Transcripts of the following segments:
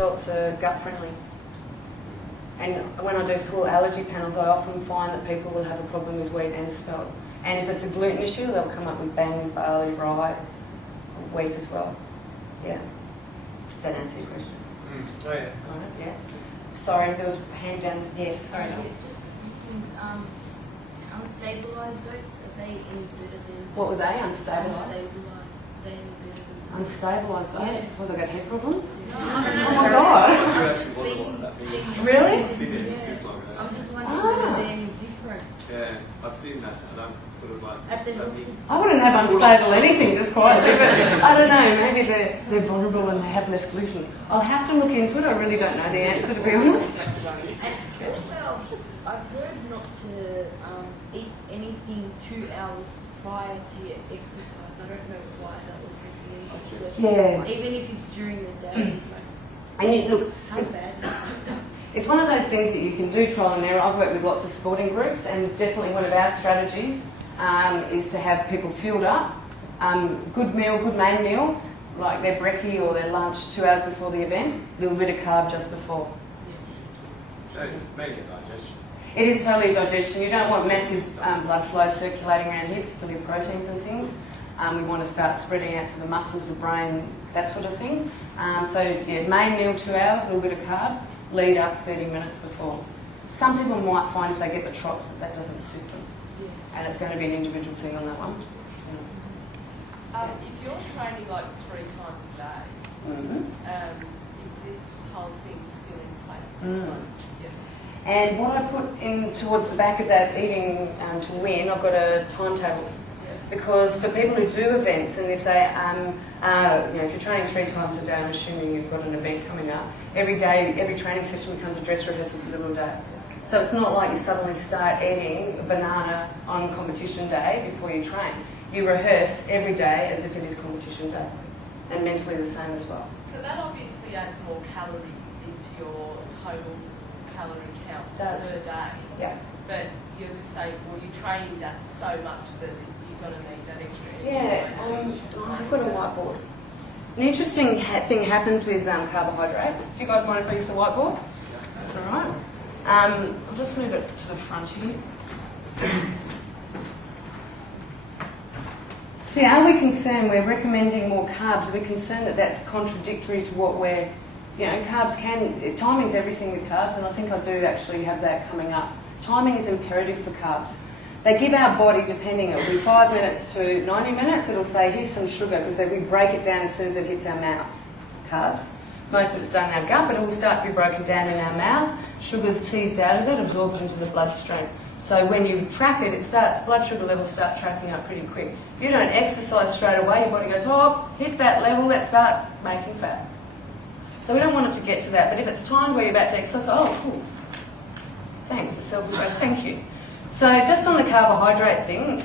spelts are gut friendly. And when I do full allergy panels, I often find that people will have a problem with wheat and spelt. And if it's a gluten issue, they'll come up with bang, barley, rye, wheat as well. Yeah. Does that answer your question? Oh, yeah. Right, yeah. Sorry, there was a hand down. Yes, sorry. Yeah, just things, unstabilised oats, are they any better than... What were they? Unstabilised? Unstabilised, are they any better than... Unstabilised oats? Well, they've got head problems? Oh my God. I'm just seeing Really? I'm just wondering whether they're any different. Yeah, I've seen that, and I'm sort of like... At the health food I wouldn't have unstable anything, just quietly, but I don't know, maybe they're vulnerable and they have less gluten. I'll have to look into it, I really don't know the answer, to be honest. And also, I've heard not to eat anything 2 hours prior to your exercise. I don't know why that would be. Yeah. Even if it's during the day. And you, look, How bad? it's one of those things that you can do trial and error. I've worked with lots of sporting groups, and definitely one of our strategies is to have people fueled up. Good meal, good main meal, like their brekkie or their lunch 2 hours before the event, a little bit of carb just before. So it's mainly digestion. It is totally digestion. You don't want massive blood flow circulating around here, particularly proteins and things. We want to start spreading out to the muscles, the brain, that sort of thing. So yeah, main meal 2 hours, a little bit of carb, lead up 30 minutes before. Some people might find if they get the trots that doesn't suit them. And it's going to be an individual thing on that one. If you're training like 3 times a day, is this whole thing still in place? And what I put in towards the back of that eating to win, I've got a timetable. Because for people who do events, and if they, if you're training 3 times a day, I'm assuming you've got an event coming up, every day, every training session becomes a dress rehearsal for the real day. So it's not like you suddenly start eating a banana on competition day before you train. You rehearse every day as if it is competition day, and mentally the same as well. So that obviously adds more calories into your total calorie count per day. Yeah. But you're just saying, well, you're training that so much that you're going to need that extra energy. Yeah, I've got a whiteboard. An interesting thing happens with carbohydrates. Do you guys mind if I use the whiteboard? All right. I'll just move it to the front here. See, are we concerned we're recommending more carbs? Are we concerned that that's contradictory to what we're... carbs can... Timing's everything with carbs, and I think I do actually have that coming up. Timing is imperative for carbs. They give our body, depending, it'll be 5 minutes to 90 minutes, it'll say, here's some sugar, because we break it down as soon as it hits our mouth, carbs. Most of it's done in our gut, but it will start to be broken down in our mouth. Sugar's teased out of it, absorbed into the bloodstream. So when you track it, blood sugar levels start tracking up pretty quick. If you don't exercise straight away, your body goes, oh, hit that level, let's start making fat. So we don't want it to get to that, but if it's timed where you're about to exercise, oh, cool. Thanks, the cells will go, thank you. So just on the carbohydrate thing,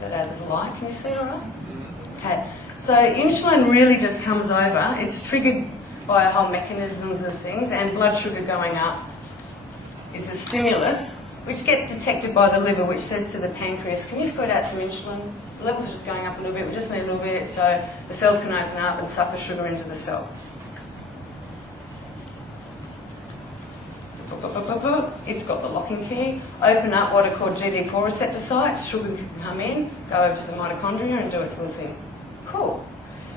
that out of the light. Can you see it all right? Okay. So insulin really just comes over. It's triggered by a whole mechanisms of things, and blood sugar going up is the stimulus, which gets detected by the liver, which says to the pancreas, can you squirt out some insulin? The levels are just going up a little bit. We just need a little bit so the cells can open up and suck the sugar into the cell. It's got the locking key. Open up what are called GD4 receptor sites. Sugar can come in, go over to the mitochondria and do its little thing. Cool.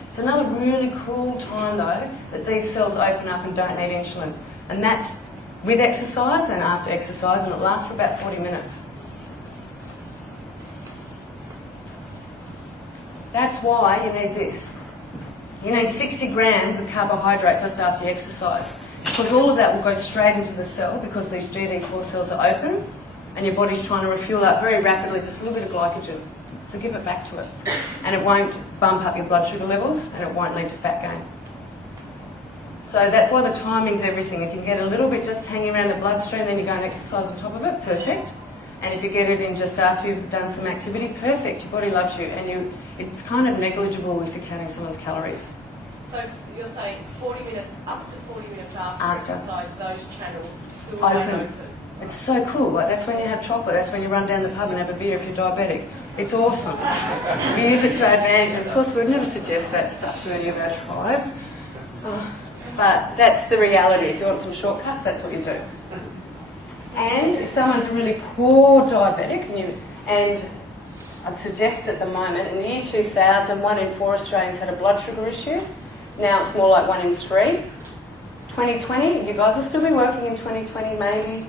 It's another really cool time, though, that these cells open up and don't need insulin. And that's with exercise and after exercise, and it lasts for about 40 minutes. That's why you need this. You need 60 grams of carbohydrate just after you exercise. Because all of that will go straight into the cell because these GD4 cells are open and your body's trying to refuel up very rapidly just a little bit of glycogen. So give it back to it. And it won't bump up your blood sugar levels and it won't lead to fat gain. So that's why the timing's everything. If you get a little bit just hanging around the bloodstream, then you go and exercise on top of it, perfect. And if you get it in just after you've done some activity, perfect. Your body loves you. And it's kind of negligible if you're counting someone's calories. So you're saying 40 minutes, up to 40 minutes after exercise, those channels still open. don't open? It's so cool. Like, that's when you have chocolate. That's when you run down the pub and have a beer if you're diabetic. It's awesome. You use it to our advantage. And of course, we'd never suggest that stuff to any of our tribe. But that's the reality. If you want some shortcuts, that's what you do. And if someone's a really poor diabetic, and I'd suggest at the moment, in the year 2000, 1 in 4 Australians had a blood sugar issue. Now it's more like 1 in 3. 2020, you guys will still be working in 2020, maybe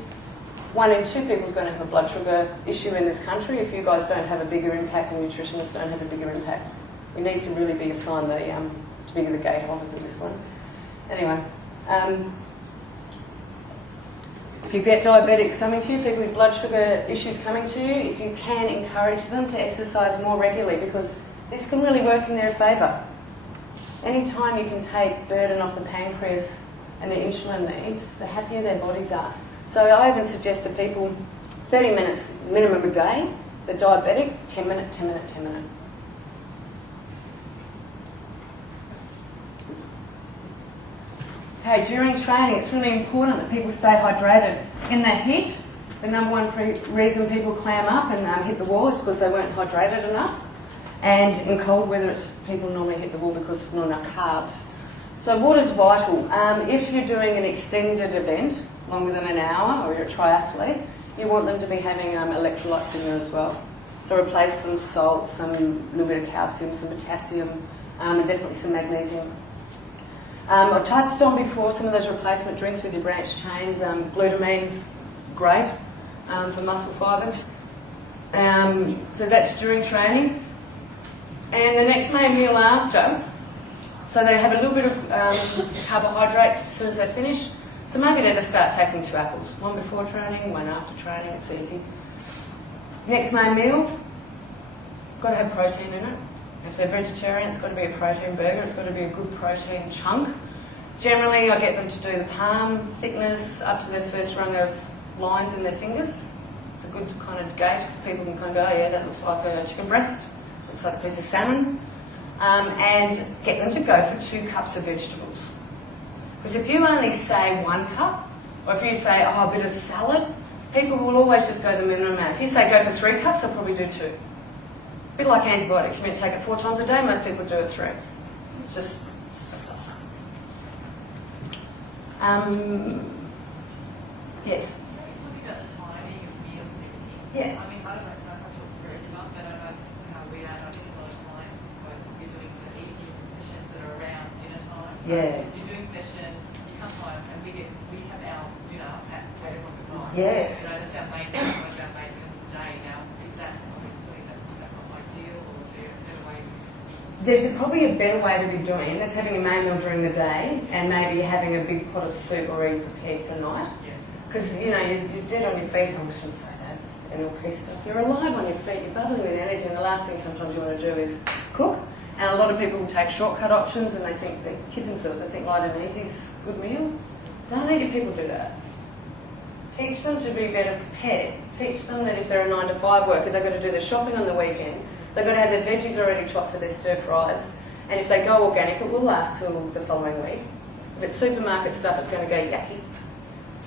1 in 2 people is going to have a blood sugar issue in this country if you guys don't have a bigger impact and nutritionists don't have a bigger impact. We need to really be assigned to be the gateholders of this one. Anyway, if you get diabetics coming to you, people with blood sugar issues coming to you, if you can encourage them to exercise more regularly, because this can really work in their favour. Any time you can take burden off the pancreas and the insulin needs, the happier their bodies are. So I even suggest to people 30 minutes minimum a day. The diabetic, 10 minute, 10 minute, 10 minute. Okay, during training, it's really important that people stay hydrated. In the heat, the number one reason people clam up and hit the wall is because they weren't hydrated enough. And in cold weather, people normally hit the wall because there's not enough carbs. So water's vital. If you're doing an extended event, longer than an hour, or you're a triathlete, you want them to be having electrolytes in there as well. So replace some salt, a little bit of calcium, some potassium, and definitely some magnesium. I touched on before some of those replacement drinks with your branched chains. Glutamine's great for muscle fibres. So that's during training. And the next main meal after, so they have a little bit of carbohydrate as soon as they finish. So maybe they just start taking 2 apples. 1 before training, 1 after training, it's easy. Next main meal, got to have protein in it. If they're vegetarian, it's got to be a protein burger, it's got to be a good protein chunk. Generally, I get them to do the palm thickness up to their first rung of lines in their fingers. It's a good kind of gauge because people can kind of go, oh yeah, that looks like a chicken breast, looks like a piece of salmon. And get them to go for 2 cups of vegetables. Because if you only say 1 cup, or if you say, oh, a bit of salad, people will always just go the minimum amount. If you say go for 3 cups, they'll probably do 2. A bit like antibiotics. You meant to take it 4 times a day, most people do it 3. It's just us. Yes? Talking about the timing of meals and everything. Yeah. I mean, I don't know if I talk for everyone, but I know this is how we are. I guess a lot of clients, I suppose, we're doing sort of evening sessions that are around dinner time. So Yeah. you're doing session, you come home, and we have our dinner at 8 o'clock at night. Yes. You know, that's our main meal, one of our main meals of the day. Now, is that obviously is that not ideal, or is there a better way? There's probably a better way to be doing. That's having a main meal during the day and maybe having a big pot of soup already prepared for night. Yeah. Because, you know, you're dead on your feet. I shouldn't say that. NLP stuff. You're alive on your feet. You're bubbling with energy. And the last thing sometimes you want to do is cook. And a lot of people will take shortcut options and they think, they kid themselves, they think light and easy is a good meal. Don't let your people do that. Teach them to be better prepared. Teach them that if they're a 9 to 5 worker, they've got to do their shopping on the weekend. They've got to have their veggies already chopped for their stir fries. And if they go organic, it will last till the following week. If it's supermarket stuff, it's going to go yucky.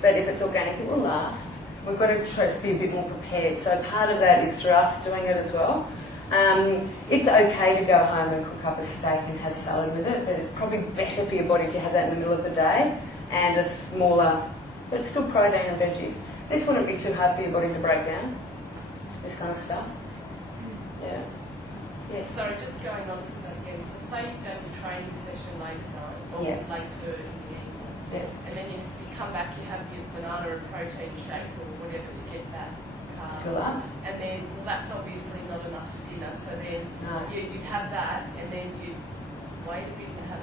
But if it's organic, it will last. We've got to try to be a bit more prepared. So part of that is through us doing it as well. It's okay to go home and cook up a steak and have salad with it, but it's probably better for your body if you have that in the middle of the day and a smaller, but it's still protein and veggies. This wouldn't be too hard for your body to break down, this kind of stuff. Yeah. Yes. Sorry, just going on from that again. So say you go to the training session late at night or Yeah. later in the evening, Yes. and then you come back, you have your banana and protein shake or whatever to get that carb. Fill up. And then, well, that's obviously not enough for dinner. So then No. you'd have that, and then you'd wait a bit and have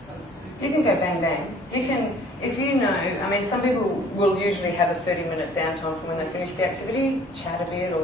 some soup. You can go bang bang. You can, if you know, I mean, some people will usually have a 30-minute downtime from when they finish the activity, chat a bit or